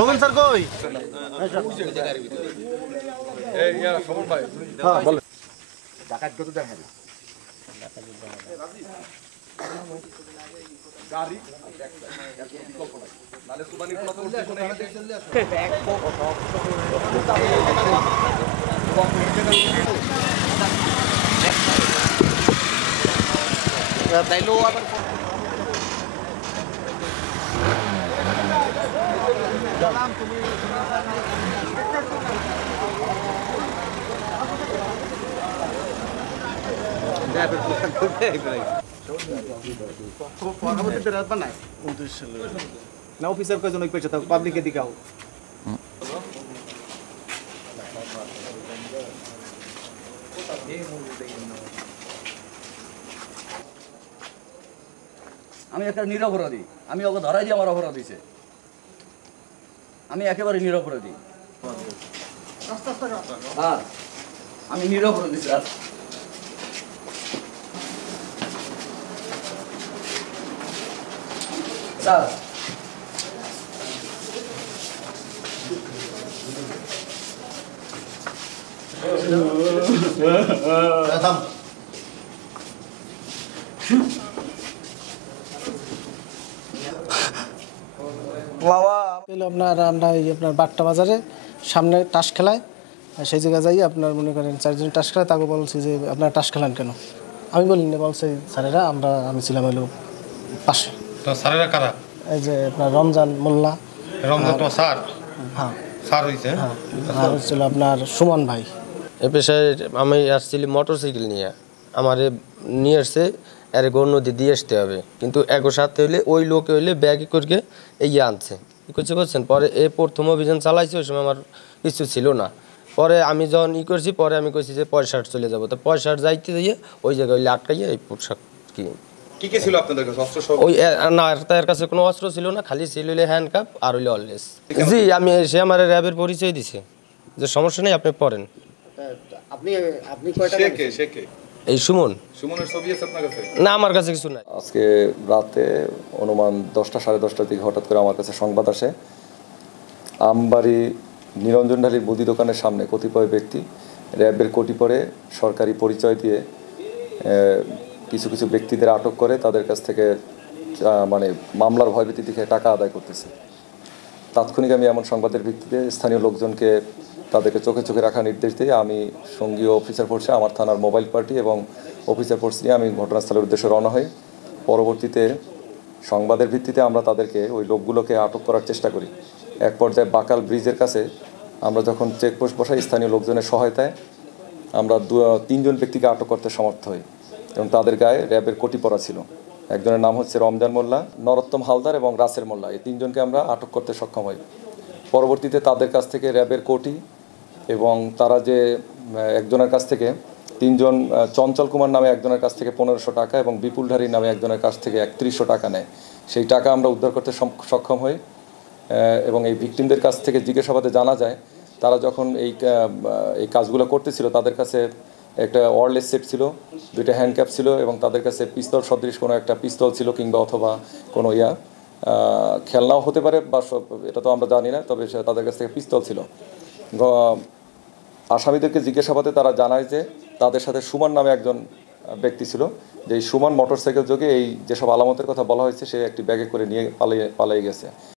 Somen sir কই? এই সমন ভাই হ্যাঁ বলেন। ডাকাত কত দেখা গাড়ি নালে সুবানি কথা বলতে তাইলো আবার না অফিসার কয়জন ওই পেছে তো পাবলিকে দিকাও আমি একটা নিরপরাধী, আমি ওকে ধরাই দিয়ে আমার অপরাধ দিছে, আমি একেবারে নিরপরাধী। হ্যাঁ আমি নিরপরাধী স্যার। স্যার আপনার বাট্টা বাজারে সামনে টাস খেলায় সেই জায়গায় যাই আপনার মনে করেন চারজন টাস খেলায়, তাকে বলছি যে আপনারা টাস খেলান কেন? আমি বলিনি, বলছে স্যারেরা আমি ছিলাম হলো পাশে। তো স্যারেরা কারা? এই যে আপনার রমজান মোল্লা। রমজান তো স্যার? হ্যাঁ স্যার হইছে। হ্যাঁ, আর হচ্ছিল আপনার সুমন ভাই। এ পেশায় আমি আসছিলি মোটরসাইকেল নিয়ে, আমারে নিয়ে আসছে আরে গো নদী দিয়ে আসতে হবে, কিন্তু একো সাথে হইলে ওই লোকে হইলে ব্যাগে করে এগিয়ে আনছে করছে করছেন। পরে এই প্রথম অভিযান চালাইছে, ওই সময় আমার কিছু ছিল না। পরে আমি যখন করছি, পরে আমি কইছি যে পয়সাট চলে যাবো, তো পয়সাট যাইতে দিয়ে ওই জায়গায় হইলে আটকাইয়ে এই পোশাক কিনি। কি কি ছিল আপনাদের কাছে অস্ত্র সব? ওই না, তার কাছে কোনো অস্ত্র ছিল না, খালি ছিল হইলে হ্যান্ডকাপ আর হইলে অলওয়েজ। জি আমি সে আমার র্যাবের পরিচয় দিছে যে সমস্যা নেই আপনি পড়েন। আপনি কয়টা সে কে এই সুমন? সুমনের ছবি আছে আপনার কাছে? না আমার কাছে কিছু নাই। আজকে রাতে অনুমান 10টা সাড়ে 10টার দিকে হঠাৎ করে আমার কাছে সংবাদ আসে, আমবাড়ি নিরঞ্জনঢালির মুদি দোকানের সামনে কতিপয় ব্যক্তি র্যাবের কোটি পরে সরকারি পরিচয় দিয়ে কিছু কিছু ব্যক্তিদের আটক করে তাদের কাছ থেকে মানে মামলার ভয়ভীতি দেখে টাকা আদায় করতেছে। তাৎক্ষণিক আমি এমন সংবাদের ভিত্তিতে স্থানীয় লোকজনকে তাদেরকে চোখে চোখে রাখার নির্দেশ দিয়ে আমি সঙ্গীয় অফিসার ফোর্সে, আমার থানার মোবাইল পার্টি এবং অফিসার ফোর্স নিয়ে আমি ঘটনাস্থলের উদ্দেশ্যে রওনা হই। পরবর্তীতে সংবাদের ভিত্তিতে আমরা তাদেরকে ওই লোকগুলোকে আটক করার চেষ্টা করি। এক পর্যায়ে বাকাল ব্রিজের কাছে আমরা যখন চেকপোস্ট বসাই, স্থানীয় লোকজনের সহায়তায় আমরা 3জন ব্যক্তিকে আটক করতে সমর্থ হই এবং তাদের গায়ে র্যাবের কোটি পরা ছিল। একজনের নাম হচ্ছে রমজান মোল্লা, নরোত্তম হালদার এবং রাসের মোল্লা। এই 3জনকে আমরা আটক করতে সক্ষম হই। পরবর্তীতে তাদের কাছ থেকে র্যাবের কোটি এবং তারা যে একজনের কাছ থেকে 3জন চঞ্চল কুমার নামে একজনের কাছ থেকে 1500 টাকা এবং বিপুলধারী নামে একজনের কাছ থেকে 3100 টাকা নেয়, সেই টাকা আমরা উদ্ধার করতে সক্ষম হই। এবং এই ভিকটিমদের কাছ থেকে জিজ্ঞাসাবাদে জানা যায় তারা যখন এই কাজগুলো করতেছিল তাদের কাছে একটা ওয়্যারলেস সেট ছিল, 2টা হ্যান্ডক্যাপ ছিল এবং তাদের কাছে পিস্তল সদৃশ কোনো একটা পিস্তল ছিল কিংবা অথবা কোনো খেলনাও হতে পারে বা এটা তো আমরা জানি না, তবে তাদের কাছ থেকে পিস্তল ছিল। আসামিদেরকে জিজ্ঞাসাবাদে তারা জানায় যে তাদের সাথে সুমন নামে একজন ব্যক্তি ছিল, যে এই সুমন মোটরসাইকেল যোগে এই যেসব আলামতের কথা বলা হয়েছে সে একটি ব্যাগে করে নিয়ে পালিয়ে গেছে।